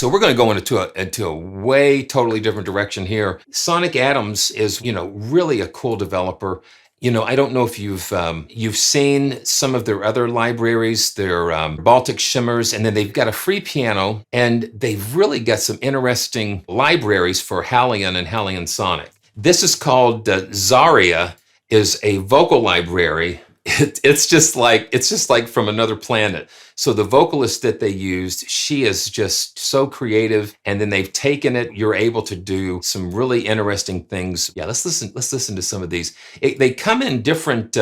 So we're going to go into a way totally different direction here. Sonic Atoms is, really a cool developer. I don't know if you've seen some of their other libraries, their Baltic Shimmers, and then they've got a free piano, and they've really got some interesting libraries for HALion and HALion Sonic. This is called ZARIA, is a vocal library. It's just like from another planet. So the vocalist that they used, she is just so creative, and then they've taken it. You're able to do some really interesting things. Yeah, let's listen to some of these. They come in different.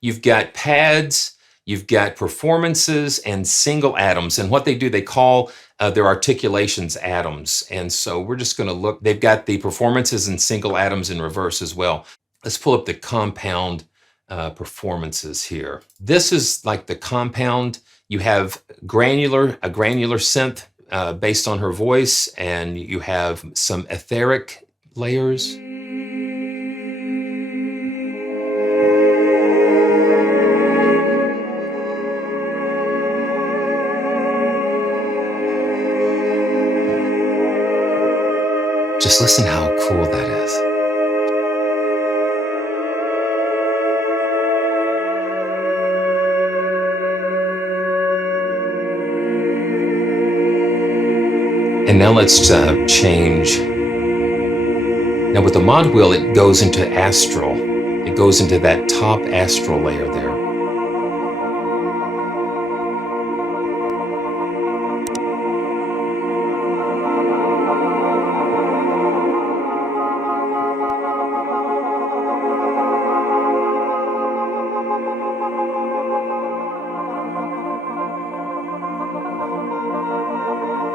You've got pads, you've got performances, and single atoms. And what they do, they call their articulations atoms. And so we're just going to look. They've got the performances and single atoms in reverse as well. Let's pull up the compound performances here. This is like the compound. You have a granular synth based on her voice, and you have some etheric layers. Just listen how cool that is. And now let's change. Now with the mod wheel, it goes into astral. It goes into that top astral layer there.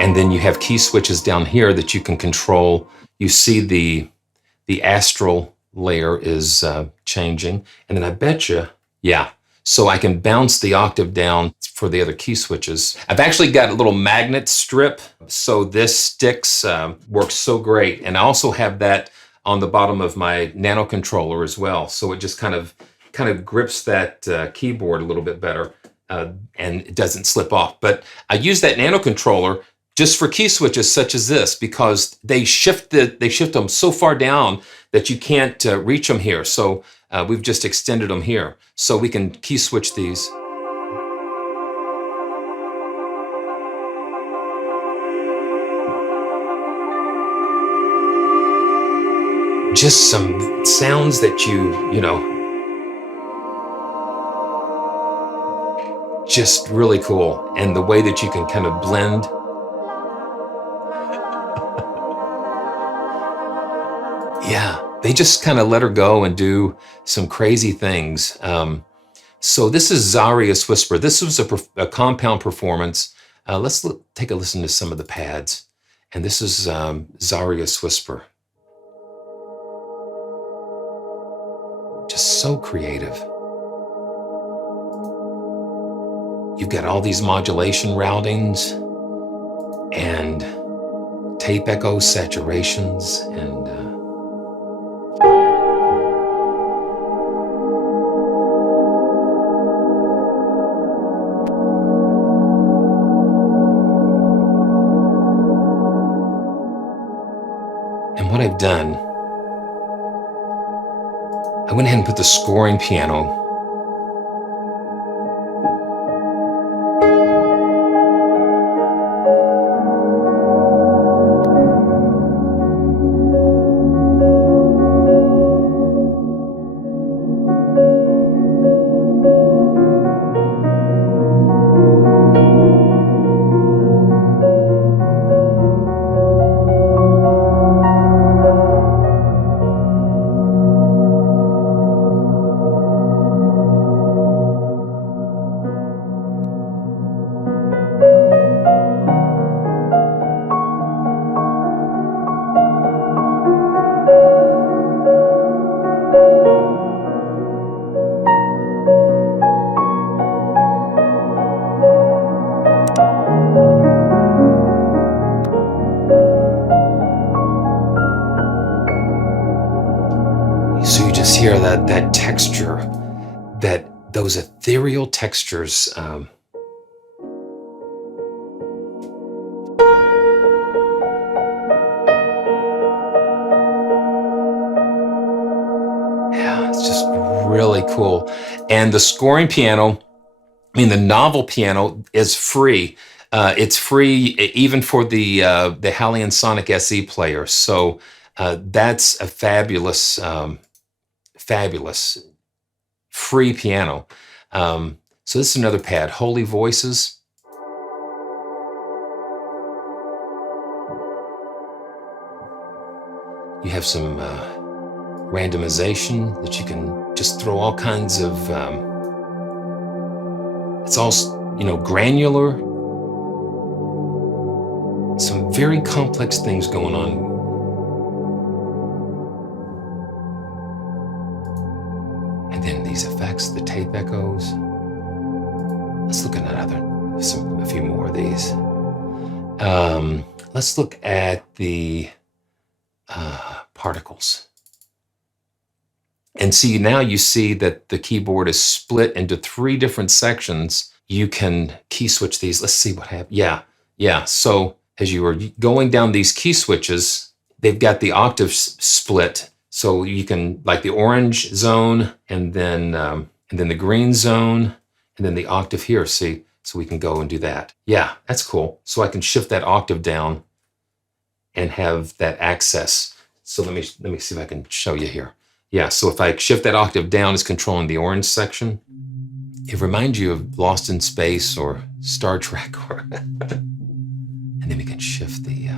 And then you have key switches down here that you can control. You see the astral layer is changing. And then I bet you, yeah. So I can bounce the octave down for the other key switches. I've actually got a little magnet strip. So this sticks, works so great. And I also have that on the bottom of my nano controller as well. So it just kind of grips that keyboard a little bit better and it doesn't slip off. But I use that nano controller just for key switches such as this, because they shift them so far down that you can't reach them here. So we've just extended them here. So we can key switch these. Just some sounds that just really cool. And the way that you can kind of blend. Yeah, they just kind of let her go and do some crazy things. So this is ZARIA'S Whisper. This was a compound performance. Let's take a listen to some of the pads. And this is ZARIA'S Whisper. Just so creative. You've got all these modulation routings and tape echo saturations and what I've done, I went ahead and put the scoring piano . So you just hear that texture, those ethereal textures. cool. And the scoring piano, I mean, the novel piano is free. It's free even for the HALion Sonic SE player. So that's a fabulous, fabulous free piano. So this is another pad, Holy Voices. You have some randomization that you can just throw all kinds of, it's all, you know, granular. Some very complex things going on. And then these effects, the tape echoes. Let's look at a few more of these. Let's look at the particles. And see, now you see that the keyboard is split into 3 different sections. You can key switch these. Let's see what happens. Yeah. So as you are going down these key switches, they've got the octaves split. So you can, like the orange zone, and then the green zone, and then the octave here. See, so we can go and do that. Yeah, that's cool. So I can shift that octave down and have that access. So let me see if I can show you here. Yeah, so if I shift that octave down, it's controlling the orange section. It reminds you of Lost in Space or Star Trek, or and then we can shift the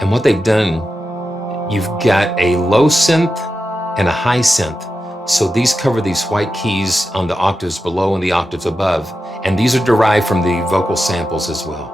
and what they've done, you've got a low synth and a high synth. So these cover these white keys on the octaves below and the octaves above. And these are derived from the vocal samples as well.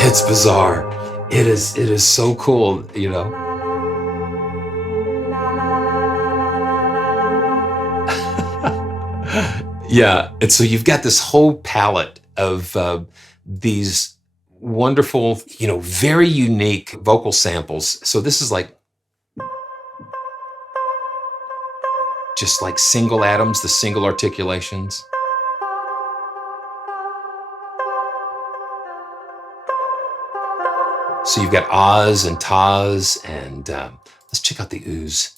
It's bizarre. It is so cool, you know. Yeah, and so you've got this whole palette of these wonderful, you know, very unique vocal samples. So this is like just like single atoms, the single articulations. So you've got ahs and tahs, and let's check out the oohs.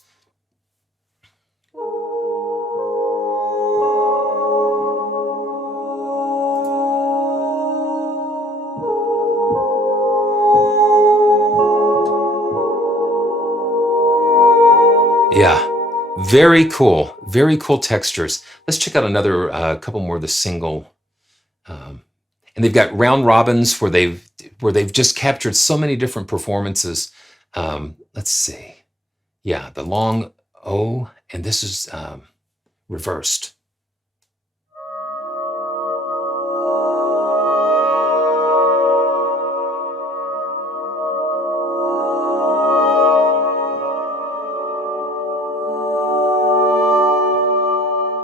Yeah, very cool textures. Let's check out another couple more of the single. And they've got round robins where they've just captured so many different performances. Let's see. Yeah, the long O, and this is reversed.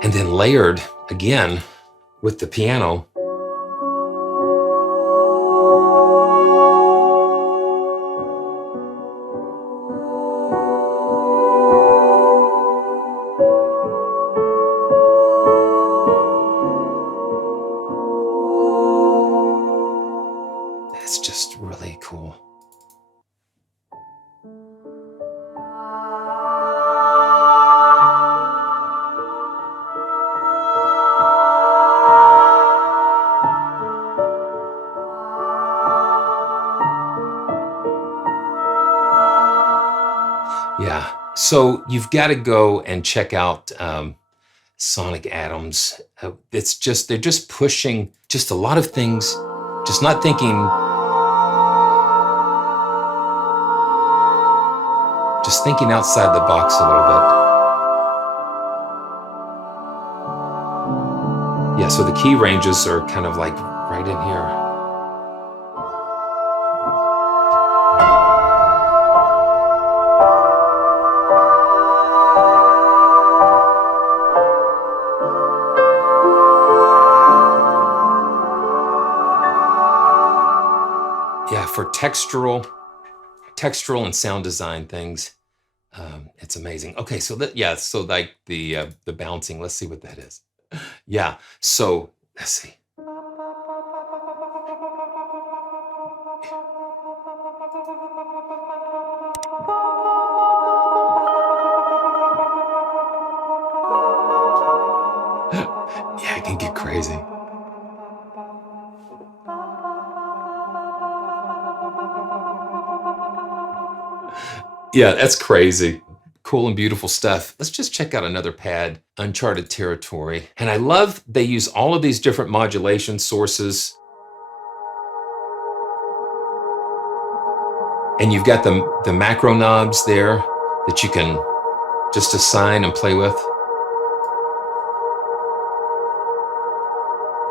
And then layered again with the piano. It's just really cool. Yeah, so you've got to go and check out Sonic Atoms. It's just, they're just pushing just a lot of things, just not thinking Just thinking outside the box a little bit. Yeah, so the key ranges are kind of like right in here. Yeah, for textural and sound design things, it's amazing. Okay, so yeah, so like the bouncing, let's see what that is. Yeah, so let's see. Yeah, it can get crazy. Yeah, that's crazy. Cool and beautiful stuff. Let's just check out another pad, Uncharted Territory. And I love they use all of these different modulation sources. And you've got the macro knobs there that you can just assign and play with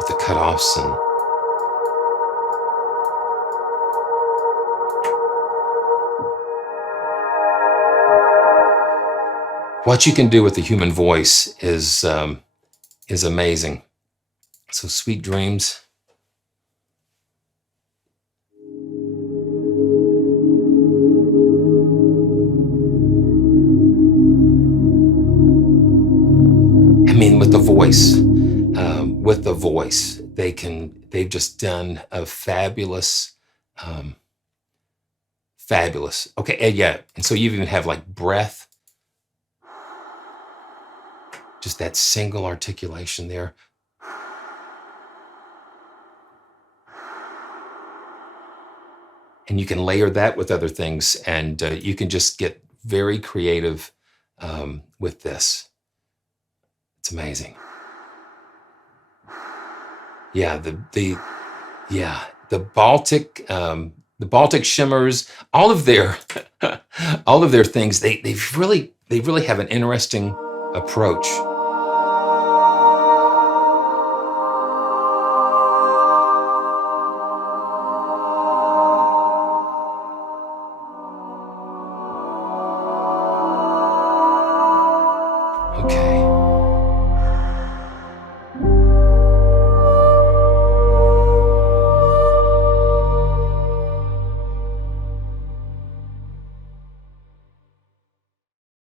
the cutoffs and what you can do with the human voice is amazing. So Sweet Dreams. I mean, with the voice, they've just done a fabulous. Okay, and yeah, and so you even have like breath. Just that single articulation there. And you can layer that with other things, and you can just get very creative with this. It's amazing. Yeah, the Baltic shimmers, all of their things. They really have an interesting approach.